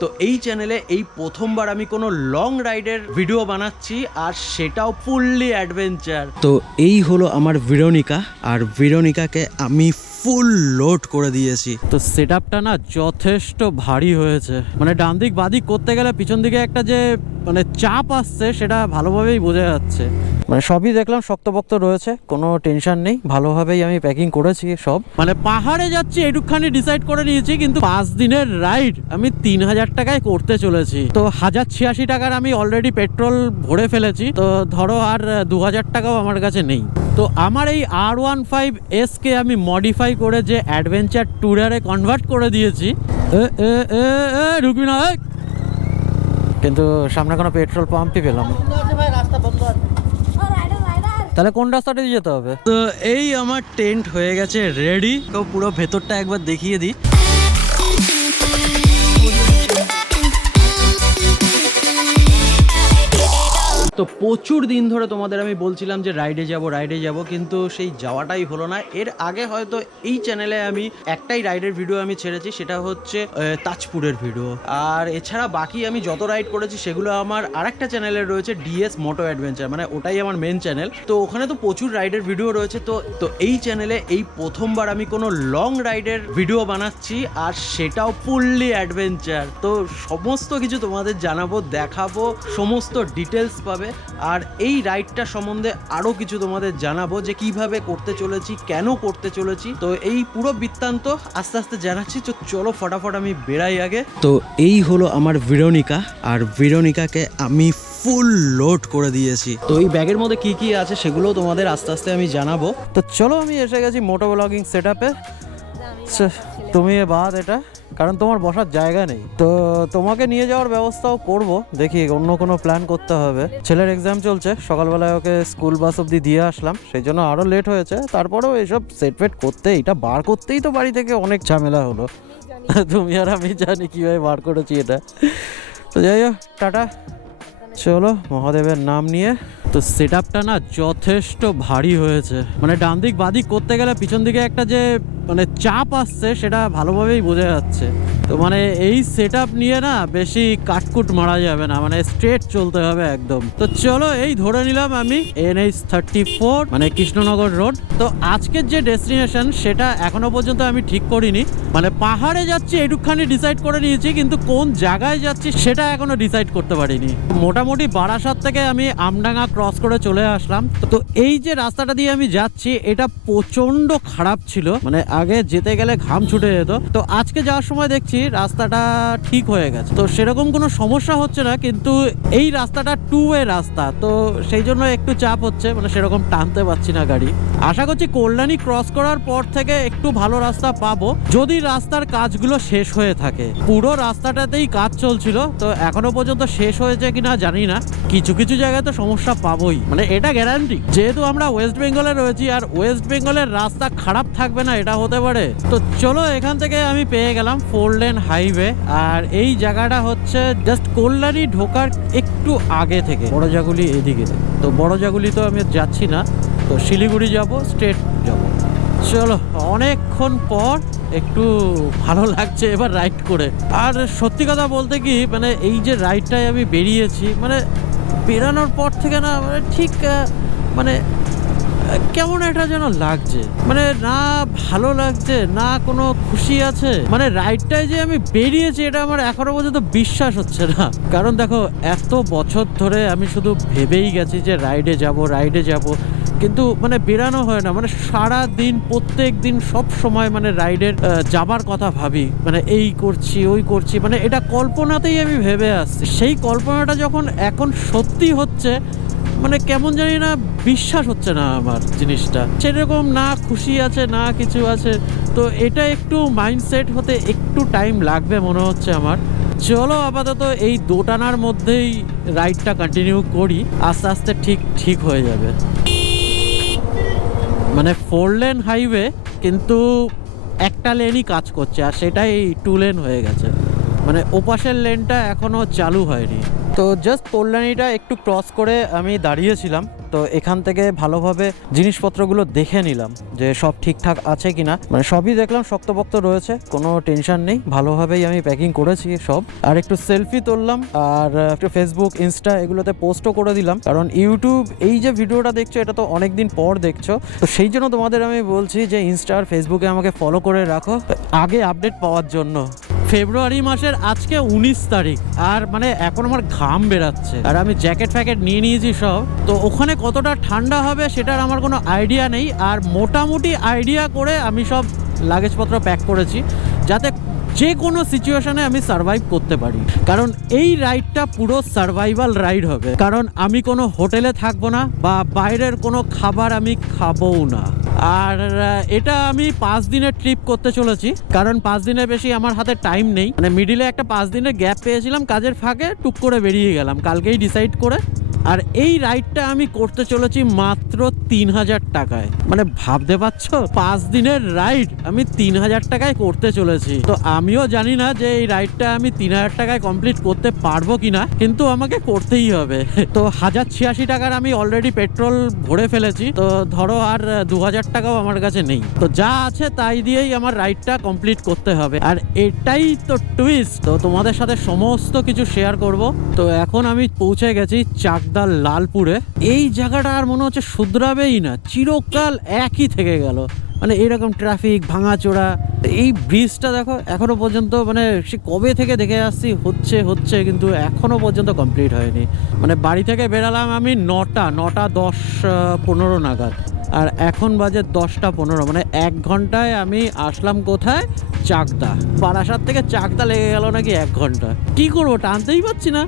তো এই চ্যানেলে এই প্রথমবার আমি কোনো লং রাইডের ভিডিও বানাচ্ছি, আর সেটাও ফুললি অ্যাডভেঞ্চার। তো এই হলো আমার ভেরোনিকা, আর ভেরোনিকাকে আমি ফুল লোড করে দিয়েছি। তো সেট আপটা না যথেষ্ট ভারী হয়েছে, মানে ডান দিক বাদিক করতে গেলে পিছন দিকে একটা যে মানে চাপ আসছে সেটা ভালোভাবেই বোঝা যাচ্ছে। মানে সবই দেখলাম শক্তপোক্ত রয়েছে, কোনো টেনশন নেই, ভালোভাবেই আমি প্যাকিং করেছি সব। মানে পাহাড়ে যাচ্ছি এটুকখানি ডিসাইড করে নিয়েছি, কিন্তু 5 দিনের রাইড আমি 3000 টাকায় করতে চলেছি। তো 1086 টাকার আমি অলরেডি পেট্রোল ভরে ফেলেছি, তো ধরো আর 2000 টাকাও আমার কাছে নেই। তো আমার এই R15S কে আমি মডিফাই করে যে অ্যাডভেঞ্চার ট্যুরারে কনভার্ট করে দিয়েছি। ঢুকবি না, কিন্তু সামনে কোনো পেট্রোল পাম্পই পেলাম। তাহলে কোন রাস্তাটা দিয়ে যেতে হবে? তো এই আমার টেন্ট হয়ে গেছে রেডি। তো পুরো ভেতরটা একবার দেখিয়ে দিই। তো প্রচুর দিন ধরে তোমাদের আমি বলছিলাম যে রাইডে যাব, কিন্তু সেই যাওয়াটাই হলো না। এর আগে হয়তো এই চ্যানেলে আমি একটাই রাইডের ভিডিও আমি ছেড়েছি, সেটা হচ্ছে তাজপুরের ভিডিও। আর এছাড়া বাকি আমি যত রাইড করেছি সেগুলো আমার আরেকটা চ্যানেলে রয়েছে, DS মোটো অ্যাডভেঞ্চার, মানে ওটাই আমার মেন চ্যানেল। তো ওখানে তো প্রচুর রাইডের ভিডিও রয়েছে। তো এই চ্যানেলে এই প্রথমবার আমি কোনো লং রাইডের ভিডিও বানাচ্ছি, আর সেটাও ফুললি অ্যাডভেঞ্চার। তো সমস্ত কিছু তোমাদের জানাবো, দেখাবো, সমস্ত ডিটেলস পাবে। আর এই রাইডটা সম্বন্ধে আরো কিছু তোমাদের জানাবো, যে কিভাবে করতে চলেছি, কেন করতে চলেছি। তো এই পুরো বৃত্তান্ত আস্তে আস্তে জানাচ্ছি। তো চলো ফটাফট আমি বেরাই আগে। তো এই হলো আমার ভেরোনিকা, আর ভেরোনিকাকে আমি ফুল লোড করে দিয়েছি। তো এই ব্যাগের মধ্যে কি কি আছে সেগুলো তোমাদের আস্তে আস্তে আমি জানাবো। তো চলো আমি এসে গেছি মোটো ব্লগিং সেট আপে। তুমি বাদ এটা, কারণ তোমার বসার জায়গা নেই। তো তোমাকে নিয়ে যাওয়ার ব্যবস্থাও করব, দেখি অন্য কোনো প্ল্যান করতে হবে। ছেলের এক্সাম চলছে, সকালবেলায় ওকে স্কুল বাস অবধি দিয়ে আসলাম, সেই জন্য আরও লেট হয়েছে। তারপরেও এইসব সেট ফেট করতে, এটা বার করতেই তো বাড়ি থেকে অনেক ঝামেলা হলো। তুমি আর আমি জানি কীভাবে বার করেছি এটা। তো যাই হোক, টাটা, চলো মহাদেবের নাম নিয়ে। তো সেট আপটা না যথেষ্ট ভারী হয়েছে, মানে ডান দিক বাদিক করতে গেলে পিছন দিকে একটা যে মানে চাপ আসছে সেটা ভালোভাবেই বোঝা যাচ্ছে। তো মানে এই সেট আপ নিয়ে না বেশি কাটকুট মারা যাবে না, মানে স্ট্রেট চলতে হবে একদম। তো চলো এই ধরে নিলাম আমি NH34, মানে কৃষ্ণনগর রোড। তো আজকের যে ডেস্টিনেশন সেটা এখনো পর্যন্ত আমি ঠিক করিনি, মানে পাহাড়ে যাচ্ছি এটুকখানি ডিসাইড করে নিয়েছি, কিন্তু কোন জায়গায় যাচ্ছি সেটা এখনো ডিসাইড করতে পারিনি। মোটামুটি বারাসাত থেকে আমি আমডাঙ্গা ক্রস করে চলে আসলাম। তো এই যে রাস্তাটা দিয়ে আমি যাচ্ছি এটা প্রচন্ড খারাপ ছিল, মানে আগে যেতে গেলে ঘাম ছুটে যেত। তো আজকে যাওয়ার সময় দেখছি রাস্তাটা ঠিক হয়ে গেছে, তো সেরকম কোনো সমস্যা হচ্ছে না। কিন্তু এই রাস্তাটা 2 ওয়ে রাস্তা, তো সেই জন্য একটু চাপ হচ্ছে, মানে সেরকম টানতে পারছি না গাড়ি। আশা করছি কল্যাণী ক্রস করার পর থেকে একটু ভালো রাস্তা পাবো, যদি রাস্তার কাজগুলো শেষ হয়ে থাকে। পুরো রাস্তাটাতেই কাজ চলছিল, তো এখনো পর্যন্ত শেষ হয়েছে কিনা জানি না। কিছু কিছু জায়গায় তো সমস্যা পাবোই, মানে এটা গ্যারান্টি। যেহেতু আমরা ওয়েস্ট বেঙ্গলে রয়েছি, আর ওয়েস্ট বেঙ্গলের রাস্তা খারাপ থাকবে না এটা হতে পারে। তো চলো এখান থেকে আমি পেয়ে গেলাম 4 লেন হাইওয়ে, আর এই জায়গাটা হচ্ছে জাস্ট কল্যাণী ঢোকার একটু আগে থেকে। বড়জাগুলি এদিকে, তো বড়জাগুলি তো আমি যাচ্ছি না, তো শিলিগুড়ি যাব, স্ট্রেট যাব। চলো অনেকক্ষণ পর একটু ভালো লাগছে এবার রাইড করে। আর সত্যি কথা বলতে কি, মানে এই যে রাইডটায় আমি বেরিয়েছি, মানে বেরানোর পর থেকে না মানে ঠিক মানে কেমন একটা যেন লাগছে, মানে না ভালো লাগছে না কোনো খুশি আছে। মানে রাইডটায় যে আমি বেরিয়েছি এটা আমার এখনো পর্যন্ত বিশ্বাস হচ্ছে না। কারণ দেখো এত বছর ধরে আমি শুধু ভেবেই গেছি যে রাইডে যাব, কিন্তু মানে বেরানো হয় না। মানে সারা দিন প্রত্যেক দিন সব সময় মানে রাইডের যাবার কথা ভাবি, মানে এই করছি ওই করছি, মানে এটা কল্পনাতেই আমি ভেবে আসছি। সেই কল্পনাটা যখন এখন সত্যি হচ্ছে, মানে কেমন জানি না বিশ্বাস হচ্ছে না আমার জিনিসটা। সেরকম না খুশি আছে না কিছু আছে, তো এটা একটু মাইন্ডসেট হতে একটু টাইম লাগবে মনে হচ্ছে আমার। চলো আপাতত এই দোটানার মধ্যেই রাইডটা কন্টিনিউ করি, আস্তে আস্তে ঠিক হয়ে যাবে। মানে 4 লেন হাইওয়ে, কিন্তু একটা লেনই কাজ করছে, আর সেটাই 2 লেন হয়ে গেছে, মানে ওপাশের লেনটা এখনো চালু হয়নি। তো জাস্ট কল্যাণীটা একটু ক্রস করে আমি দাঁড়িয়েছিলাম, তো এখান থেকে ভালোভাবে জিনিসপত্রগুলো দেখে নিলাম যে সব ঠিকঠাক আছে কিনা, মানে সবই দেখলাম শক্তপোক্ত রয়েছে, কোনো টেনশন নেই, ভালোভাবেই আমি প্যাকিং করেছি সব। আর একটু সেলফি তুললাম আর একটু ফেসবুক ইনস্টা এগুলোতে পোস্টও করে দিলাম, কারণ ইউটিউব এই যে ভিডিওটা দেখছো এটা তো অনেকদিন পর দেখছো, তো সেই জন্য তোমাদের আমি বলছি যে ইনস্টা আর ফেসবুকে আমাকে ফলো করে রাখো আগে আপডেট পাওয়ার জন্য। ফেব্রুয়ারি মাসের আজকে 19 তারিখ, আর মানে এখন আমার ঘাম বেরাচ্ছে, আর আমি জ্যাকেট ফ্যাকেট নিয়ে নিয়েছি সব। তো ওখানে কতটা ঠান্ডা হবে সেটার আমার কোনো আইডিয়া নেই, আর মোটামুটি আইডিয়া করে আমি সব লাগেজপত্র প্যাক করেছি যাতে যে কোনো সিচুয়েশনে আমি সার্ভাইভ করতে পারি, কারণ এই রাইডটা পুরো সার্ভাইভাল রাইড হবে, কারণ আমি কোনো হোটেলে থাকবো না বা বাইরের কোনো খাবার আমি খাবও না। আর এটা আমি 5 দিনের ট্রিপ করতে চলেছি, কারণ 5 দিনের বেশি আমার হাতে টাইম নেই, মানে মিডিলে একটা 5 দিনের গ্যাপ পেয়েছিলাম কাজের ফাঁকে, টুক করে বেরিয়ে গেলাম কালকেই ডিসাইড করে। আর এই রাইডটা আমি করতে চলেছি মাত্র 3000 টাকায়, মানে ভাবতে পারছো 5 দিনের রাইড আমি 3000 টাকায় করতে চলেছি। তো আমিও জানি না যে এই রাইডটা আমি 3000 টাকায় কমপ্লিট করতে পারবো কিনা, কিন্তু আমাকে করতেই হবে। তো 1086 টাকার আমি অলরেডি পেট্রোল ভরে ফেলেছি, তো ধরো আর 2000 টাকাও আমার কাছে নেই, তো যা আছে তাই দিয়েই আমার রাইডটা কমপ্লিট করতে হবে। আর এটাই তো টুইস্ট, তো তোমাদের সাথে সমস্ত কিছু শেয়ার করব। তো এখন আমি পৌঁছে গেছি চাকদা লালপুরে। এই জায়গাটা আর মনে হচ্ছে শুধরাবেই না, চিরকাল একই থেকে গেল, মানে এরকম ট্রাফিক ভাঙাচোরা। এই ব্রিজটা দেখো এখনো পর্যন্ত, মানে সে কবে থেকে দেখে আসছি হচ্ছে কিন্তু এখনো পর্যন্ত কমপ্লিট হয়নি। মানে বাড়ি থেকে বেরালাম আমি 9:10-15 নাগাদ, আর এখন বাজে 10:15, মানে 1 ঘন্টায় আমি আসলাম কোথায়? চাকদা। বারাসাত থেকে চাকদা লেগে গেল নাকি 1 ঘন্টা। কি করবো, টানতেই পারছি না।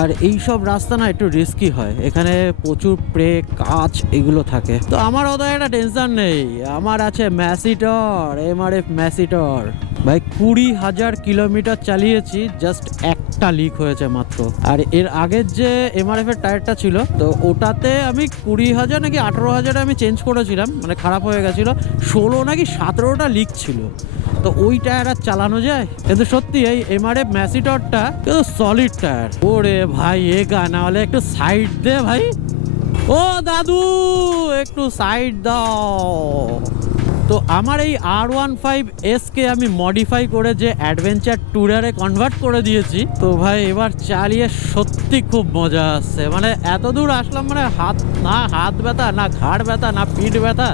আর এই সব রাস্তা না একটু রিস্কি হয়, এখানে প্রচুর প্রে কাজ এগুলো থাকে। তো আমার অত একটা টেনশন নেই, আমার আছে ম্যাসিটর, MRF ম্যাসিটর। ভাই 20,000 কিলোমিটার চালিয়েছি, জাস্ট একটা লিক হয়েছে মাত্র। আর এর আগের যে MRF এর টায়ারটা ছিল, তো ওটাতে আমি 20,000 নাকি 18,000 আমি চেঞ্জ করেছিলাম, মানে খারাপ হয়ে গেছিলো। 16 নাকি 17টা লিক ছিল, তো ওই টায়ার আর চালানো যায়? কিন্তু সত্যি এই MRF ম্যাসিটরটা কিন্তু সলিড টায়ার। ওরে ভাই এগা, না হলে একটু সাইড দে ভাই। ও দাদু একটু সাইড দাও। তো আমার এই R15S কে আমি মডিফাই করে যে অ্যাডভেঞ্চার ট্যুরারে কনভার্ট করে দিয়েছি। তো ভাই এবার চালিয়ে সত্যি খুব মজা আসছে, মানে এত দূর আসলাম, মানে হাত ব্যথা, না ঘাড় ব্যথা, না পিঠ ব্যথা,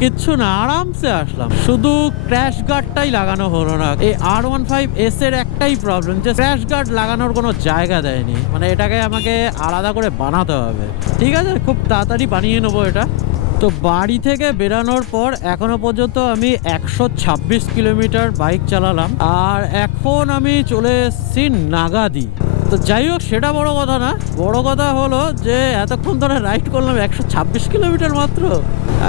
কিচ্ছু না, আরামসে আসলাম। শুধু ক্র্যাশ গার্ডটাই লাগানো হলো না। এই R15S এর একটাই প্রবলেম, যে ক্র্যাশ গার্ড লাগানোর কোনো জায়গা দেয়নি, মানে এটাকে আমাকে আলাদা করে বানাতে হবে। ঠিক আছে, খুব তাড়াতাড়ি বানিয়ে নেবো এটা। তো বাড়ি থেকে বেরানোর পর এখনো পর্যন্ত আমি 126 কিলোমিটার বাইক চালালাম, আর এখন আমি চলে এসেছি নাগাদি। তো যাই হোক, সেটা বড় কথা না, বড় কথা হলো যে এতক্ষণ ধরে রাইড করলাম 126 কিলোমিটার মাত্র,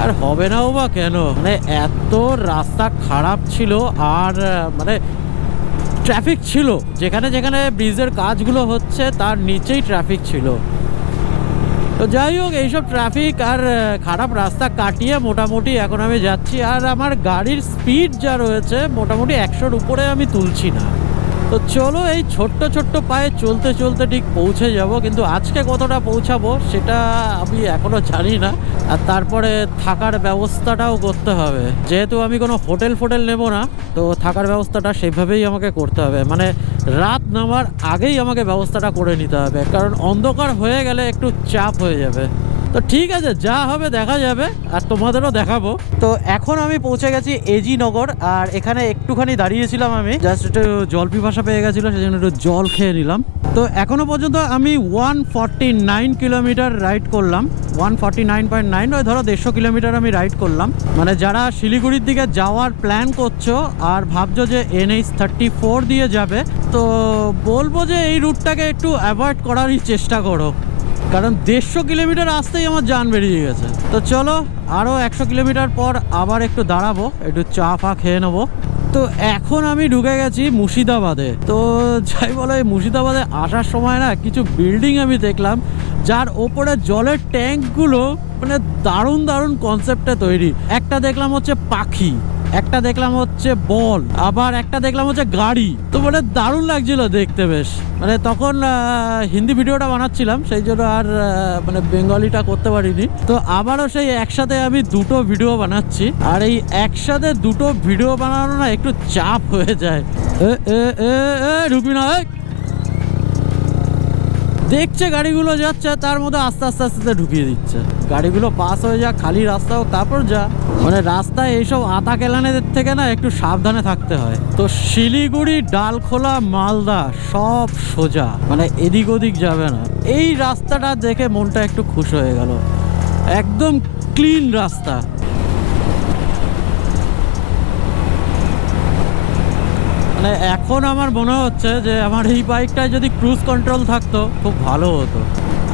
আর হবে নাও বা কেন, মানে এত রাস্তা খারাপ ছিল, আর মানে ট্রাফিক ছিল, যেখানে যেখানে ব্রিজের কাজগুলো হচ্ছে তার নিচেই ট্রাফিক ছিল। তো যাই হোক, এইসব ট্রাফিক আর খারাপ রাস্তা কাটিয়ে মোটামুটি এখন আমি যাচ্ছি, আর আমার গাড়ির স্পিড যা রয়েছে মোটামুটি 100-র উপরে আমি তুলছি না। তো চলো, এই ছোট্ট ছোট্ট পায়ে চলতে চলতে ঠিক পৌঁছে যাব, কিন্তু আজকে কতটা পৌঁছাবো সেটা আমি এখনো জানি না। আর তারপরে থাকার ব্যবস্থাটাও করতে হবে, যেহেতু আমি কোনো হোটেল নেব না, তো থাকার ব্যবস্থাটা সেভাবেই আমাকে করতে হবে, মানে রাত নামার আগেই আমাকে ব্যবস্থাটা করে নিতে হবে, কারণ অন্ধকার হয়ে গেলে একটু চাপ হয়ে যাবে। তো ঠিক আছে, যা হবে দেখা যাবে, আর তোমাদেরও দেখাবো। তো এখন আমি পৌঁছে গেছি এজি নগর, আর এখানে একটুখানি দাঁড়িয়েছিলাম, আমি জাস্ট একটু জল পিপাসা পেয়ে গেছিলো, সেজন্য একটু জল খেয়ে নিলাম। তো এখনো পর্যন্ত আমি 149 কিলোমিটার রাইড করলাম, 149.9, ওই ধরো 150 কিলোমিটার আমি রাইড করলাম। মানে যারা শিলিগুড়ির দিকে যাওয়ার প্ল্যান করছো আর ভাবছো যে NH34 দিয়ে যাবে, তো বলবো যে এই রুটটাকে একটু অ্যাভয়েড করারই চেষ্টা করো, কারণ 150 কিলোমিটার আসতেই আমার জান বেরিয়ে গেছে। তো চলো, আরও 100 কিলোমিটার পর আবার একটু দাঁড়াবো, একটু চা ফা খেয়ে নেবো। তো এখন আমি ঢুকে গেছি মুর্শিদাবাদে। তো যাই বলো, এই মুর্শিদাবাদে আসার সময় না কিছু বিল্ডিং আমি দেখলাম, যার ওপরে জলের ট্যাঙ্কগুলো মানে দারুণ দারুণ কনসেপ্টে তৈরি। একটা দেখলাম হচ্ছে পাখি, একটা দেখলাম হচ্ছে বল, আবার একটা দেখলাম হচ্ছে গাড়ি। তো মানে দারুণ লাগছিল দেখতে বেশ। মানে তখন হিন্দি ভিডিওটা বানাচ্ছিলাম, সেই জন্য আর মানে বেঙ্গলিটা করতে পারিনি। তো আবারও সেই একসাথে আমি দুটো ভিডিও বানাচ্ছি, আর এই একসাথে দুটো ভিডিও বানানো না একটু চাপ হয়ে যায়। ঢুকবি না, দেখছে গাড়িগুলো যাচ্ছে, তার মধ্যে আস্তে আস্তে আস্তে ঢুকিয়ে দিচ্ছে। গাড়িগুলো পাস হয়ে যাক, খালি রাস্তা হোক, তারপর যা। মানে রাস্তায় এইসব আতা কেলানেদের থেকে না একটু সাবধানে থাকতে হয়। তো শিলিগুড়ি, ডালখোলা, মালদা সব সোজা, মানে এদিক ওদিক যাবে না। এই রাস্তাটা দেখে মনটা একটু খুশ হয়ে গেল, একদম ক্লিন রাস্তা। মানে এখন আমার মনে হচ্ছে যে আমার এই বাইকটায় যদি ক্রুজ কন্ট্রোল থাকতো খুব ভালো হতো।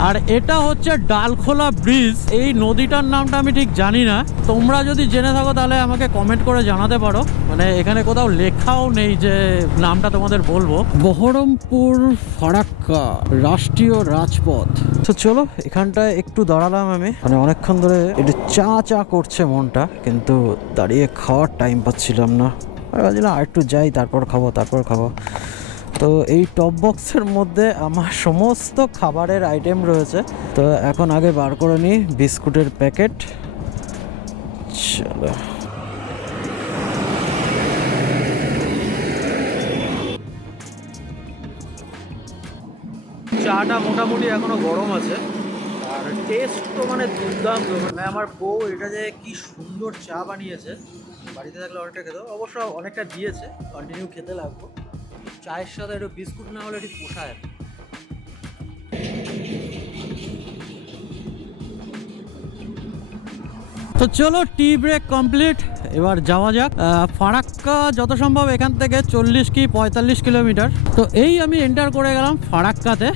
আর এটা হচ্ছে ডালখোলা ব্রিজ। এই নদীটার নামটা আমি ঠিক জানি না, তোমরা যদি জেনে থাকো তাহলে আমাকে কমেন্ট করে জানাতে পারো। মানে এখানে কোথাও লেখাও নেই যে নামটা তোমাদের বলবো। বহরমপুর ফারাক্কা রাষ্ট্রীয় রাজপথ। তো চলো, এখানটায় একটু দাঁড়ালাম আমি, মানে অনেকক্ষণ ধরে একটু চা চা করছে মনটা, কিন্তু দাঁড়িয়ে খাওয়ার টাইম পাচ্ছিলাম না। আর একটু যাই, তারপর খাবো। তো এই টপ বক্সের মধ্যে আমার সমস্ত খাবারের আইটেম রয়েছে। তো এখন আগে বার করে নিই বিস্কুটের প্যাকেট। চলো, চাটা মোটামুটি এখনো গরম আছে, আর টেস্ট তো মানে দুর্দান্ত। মানে আমার বউ এটা যে কি সুন্দর চা বানিয়েছে, বাড়িতে থাকলে অনেকটা খেতে, অবশ্য অনেকটা দিয়েছে, কন্টিনিউ খেতে লাগবো। চায়ের সাথে একটু বিস্কুট না হলে ঠিক পোষায়। তো চলো, টি ব্রেক কমপ্লিট, এবার যাওয়া যাক। ফারাক্কা যত সম্ভব এখান থেকে 40 কি 45 কিলোমিটার। তো এই আমি এন্টার করে গেলাম ফারাক্কাতে।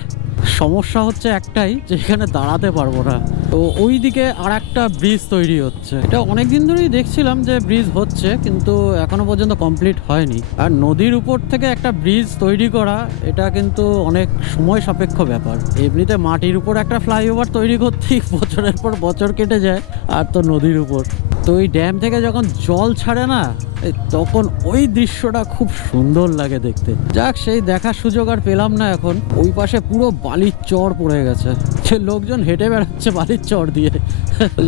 সমস্যা হচ্ছে একটাই, যে এখানে দাঁড়াতে পারবো না। তো ওই দিকে আর একটা ব্রিজ তৈরি হচ্ছে, এটা অনেকদিন ধরেই দেখছিলাম যে ব্রিজ হচ্ছে, কিন্তু এখনো পর্যন্ত কমপ্লিট হয়নি। আর নদীর উপর থেকে একটা ব্রিজ তৈরি করা, এটা কিন্তু অনেক সময় সাপেক্ষ ব্যাপার। এমনিতে মাটির উপর একটা ফ্লাইওভার তৈরি করতেই বছরের পর বছর কেটে যায়, আর তো নদীর উপর। তো ওই ড্যাম থেকে যখন জল ছাড়ে না, তখন ওই দৃশ্যটা খুব সুন্দর লাগে দেখতে। যাক, সেই দেখার সুযোগ আর পেলাম না এখন। ওই পাশে পুরো বালির চর পড়ে গেছে, সে লোকজন হেঁটে বেড়াচ্ছে বালির চর দিয়ে।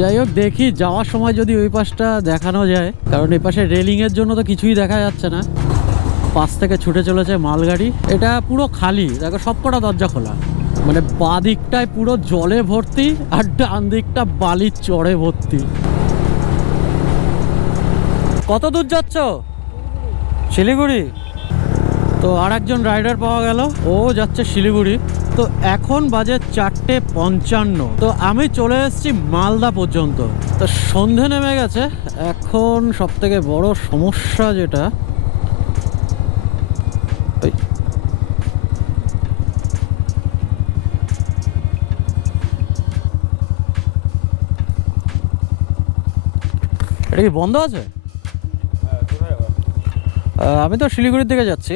যাই হোক, দেখি যাওয়ার সময় যদি ওই পাশটা দেখানো যায়, কারণ এই পাশে রেলিং এর জন্য তো কিছুই দেখা যাচ্ছে না। পাশ থেকে ছুটে চলেছে মালগাড়ি। এটা পুরো খালি, দেখো সবকটা দরজা খোলা। মানে বাঁ দিকটায় পুরো জলে ভর্তি, আর ডান দিকটা বালির চরে ভর্তি। কত দূর যাচ্ছ? শিলিগুড়ি। তো আর একজন রাইডার পাওয়া গেল, ও যাচ্ছে শিলিগুড়ি। তো এখন বাজে 4:55। তো আমি চলে এসেছি মালদা পর্যন্ত। তো সন্ধে নেমে গেছে। এখন সব থেকে বড় সমস্যা যেটা, এটা কি বন্ধ আছে? আমি তো শিলিগুড়ির দিকে যাচ্ছি।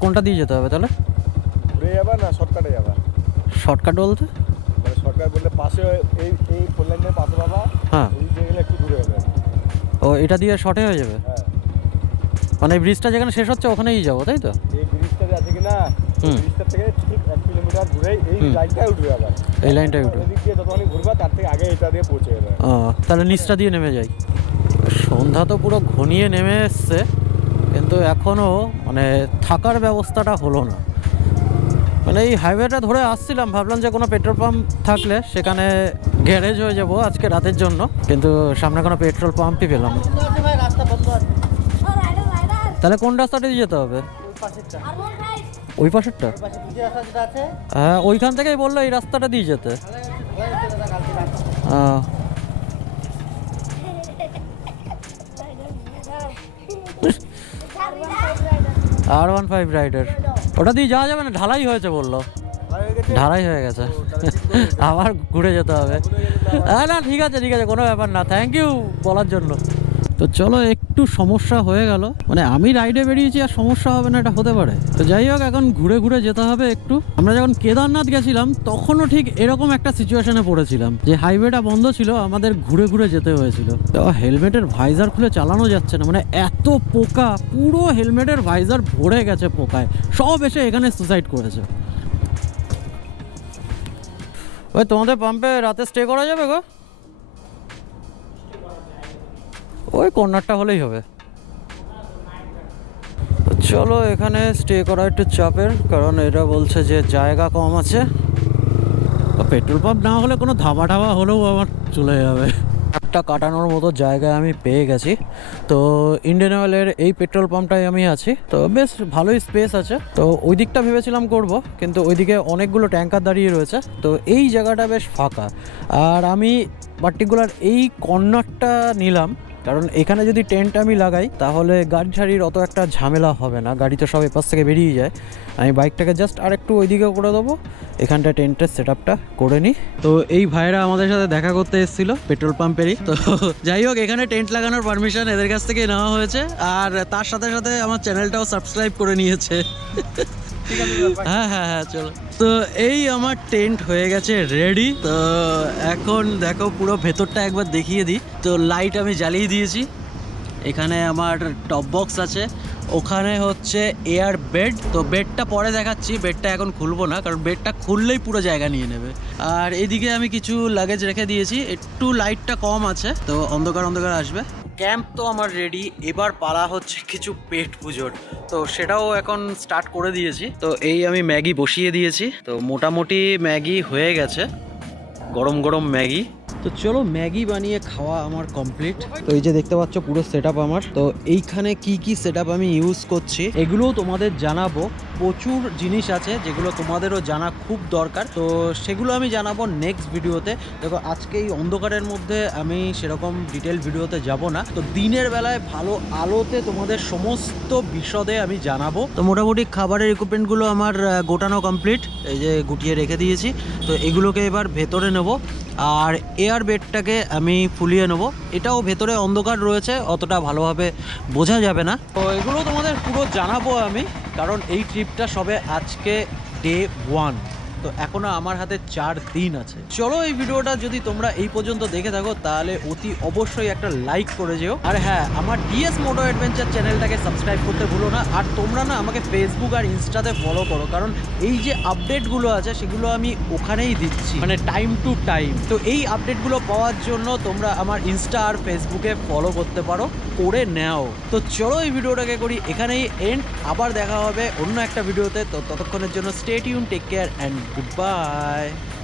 কোনটা দিয়ে যেতে হবে তাহলে? ঘুরে যাবা না শর্টকাটে যাবা? শর্টকাট বলতে মানে শর্টকাট বললে পাশে এই ফোর লাইনের পাশে পাবা। হ্যাঁ, এই দিয়ে গেলে একটু দূরে হবে। ও এটা দিয়ে শর্টে হয়ে যাবে? হ্যাঁ, মানে এই ব্রিজটা যেখানে শেষ হচ্ছে ওখানেই যাবো, তাই তো? এই ব্রিজটা আছে কি না, ব্রিজটা থেকে ঠিক 1 কিলোমিটার দূরেই এই লাইনটাই উঠবে আবার। এই লাইনটাই উঠবে। এদিক দিয়ে যতখানি ঘুরবা তার থেকে আগে এটা দিয়ে পৌঁছে যাবে। ও, তাহলে নিচটা দিয়ে নেমে যাই। সন্ধ্যা তো পুরো ঘনিয়ে নেমে এসছে, কিন্তু এখনও মানে থাকার ব্যবস্থাটা হলো না। মানে এই হাইওয়েটা ধরে আসছিলাম, ভাবলাম যে কোনো পেট্রোল পাম্প থাকলে সেখানে গ্যারেজ হয়ে যাব আজকে রাতের জন্য, কিন্তু সামনে কোনো পেট্রোল পাম্পই পেলাম না। তাহলে কোন রাস্তাটা দিয়ে যেতে হবে? ওই পাশেরটা? হ্যাঁ, ওইখান থেকেই বললো এই রাস্তাটা দিয়ে যেতে। R15 রাইডার, ওটা দিয়ে যাওয়া যাবে না, ঢালাই হয়েছে বললো। ঢালাই হয়ে গেছে, আবার ঘুরে যেতে হবে। হ্যাঁ না, ঠিক আছে কোনো ব্যাপার না, থ্যাংক ইউ বলার জন্য। তো চলো, একটু সমস্যা হয়ে গেল, মানে আমি রাইডে বেরিয়েছি আর সমস্যা হবে না এটা হতে পারে। তো যাই হোক, এখন ঘুরে ঘুরে যেতে হবে একটু। আমরা যখন কেদারনাথ গেছিলাম তখনও ঠিক এরকম একটা সিচুয়েশনে পড়েছিলাম যে হাইওয়েটা বন্ধ ছিল, আমাদের ঘুরে ঘুরে যেতে হয়েছিল। তো হেলমেটের ভাইজার খুলে চালানো যাচ্ছে না, মানে এত পোকা, পুরো হেলমেটের ভাইজার ভরে গেছে পোকায়, সব এসে এখানে সুসাইড করেছে। ওই তোমাদের পাম্পে রাতে স্টে করা যাবে গো? ওই কর্নারটা হলেই হবে। চলো, এখানে স্টে করা একটু চাপের, কারণ এরা বলছে যে জায়গা কম আছে। পেট্রোল পাম্প না হলে কোনো ধাবা ধাবা হলেও আমার চলে যাবে। একটা কাটানোর মতো জায়গায় আমি পেয়ে গেছি। তো ইন্ডিয়ান অয়েলের এই পেট্রোল পাম্পটায় আমি আছি, তো বেশ ভালোই স্পেস আছে। তো ওই দিকটা ভেবেছিলাম করব, কিন্তু ওইদিকে অনেকগুলো ট্যাঙ্কার দাঁড়িয়ে রয়েছে, তো এই জায়গাটা বেশ ফাঁকা। আর আমি পার্টিকুলার এই কর্নারটা নিলাম, কারণ এখানে যদি টেন্ট আমি লাগাই তাহলে গাড়ি ঠাড়ির অত একটা ঝামেলা হবে না, গাড়ি তো সব এপাশ থেকে বেরিয়ে যায়। আমি বাইকটাকে জাস্ট আরেকটু ওইদিকে করে দেবো, এখানটা টেন্টের সেট আপটা করে নিই। তো এই ভাইরা আমাদের সাথে দেখা করতে এসেছিল পেট্রোল পাম্পেরই। তো যাই হোক, এখানে টেন্ট লাগানোর পারমিশন এদের কাছ থেকে নেওয়া হয়েছে, আর তার সাথে সাথে আমার চ্যানেলটাও সাবস্ক্রাইব করে নিয়েছে। হ্যাঁ হ্যাঁ হ্যাঁ, চলো। তো এই আমার টেন্ট হয়ে গেছে রেডি। তো এখন দেখো, পুরো ভেতরটা একবার দেখিয়ে দিই। তো লাইট আমি জ্বালিয়ে দিয়েছি, এখানে আমার টপ বক্স আছে, ওখানে হচ্ছে এয়ার বেড। তো বেডটা পরে দেখাচ্ছি, বেডটা এখন খুলবো না, কারণ বেডটা খুললেই পুরো জায়গা নিয়ে নেবে। আর এদিকে আমি কিছু লাগেজ রেখে দিয়েছি, একটু লাইটটা কম আছে, তো অন্ধকার অন্ধকার আসবে। ক্যাম্প তো আমার রেডি, এবার পালা হচ্ছে কিছু পেট পুজোর, তো সেটাও এখন স্টার্ট করে দিয়েছি। তো এই আমি ম্যাগি বসিয়ে দিয়েছি, তো মোটামুটি ম্যাগি হয়ে গেছে, গরম গরম ম্যাগি। তো চলো, ম্যাগি বানিয়ে খাওয়া আমার কমপ্লিট। তো এই যে দেখতে পাচ্ছ পুরো সেটআপ আমার। তো এইখানে কি কি সেটআপ আমি ইউজ করছি এগুলোও তোমাদের জানাবো। প্রচুর জিনিস আছে যেগুলো তোমাদেরও জানা খুব দরকার, তো সেগুলো আমি জানাবো নেক্সট ভিডিওতে। দেখো, আজকে এই অন্ধকারের মধ্যে আমি সেরকম ডিটেল ভিডিওতে যাব না, তো দিনের বেলায় ভালো আলোতে তোমাদের সমস্ত বিশদে আমি জানাবো। তো মোটামুটি খাবারের ইকুইপমেন্টগুলো আমার গোটানো কমপ্লিট, এই যে গুটিয়ে রেখে দিয়েছি। তো এগুলোকে এবার ভেতরে নেব, আর এয়ার বেডটাকে আমি ফুলিয়ে নেব। এটাও ভেতরে অন্ধকার রয়েছে, অতটা ভালোভাবে বোঝা যাবে না। তো এগুলো তোমাদের পুরো জানাবো আমি, কারণ এই ট্রিপটা সবে আজকে ডে 1, তো এখনো আমার হাতে 4 দিন আছে। চলো, এই ভিডিওটা যদি তোমরা এই পর্যন্ত দেখে থাকো তাহলে অতি অবশ্যই একটা লাইক করে যেও। আর হ্যাঁ, আমার ডিএস মোটো অ্যাডভেঞ্চার চ্যানেলটাকে সাবস্ক্রাইব করতে ভুলো না। আর তোমরা না আমাকে ফেসবুক আর ইনস্টাতে ফলো করো, কারণ এই যে আপডেটগুলো আছে সেগুলো আমি ওখানেই দিচ্ছি, মানে টাইম টু টাইম। তো এই আপডেটগুলো পাওয়ার জন্য তোমরা আমার ইনস্টা আর ফেসবুকে ফলো করতে পারো, করে নাও। তো চলো, এই ভিডিওটাকে করি এখানেই এন্ড, আবার দেখা হবে অন্য একটা ভিডিওতে। তো ততক্ষণের জন্য stay tune, take care and goodbye.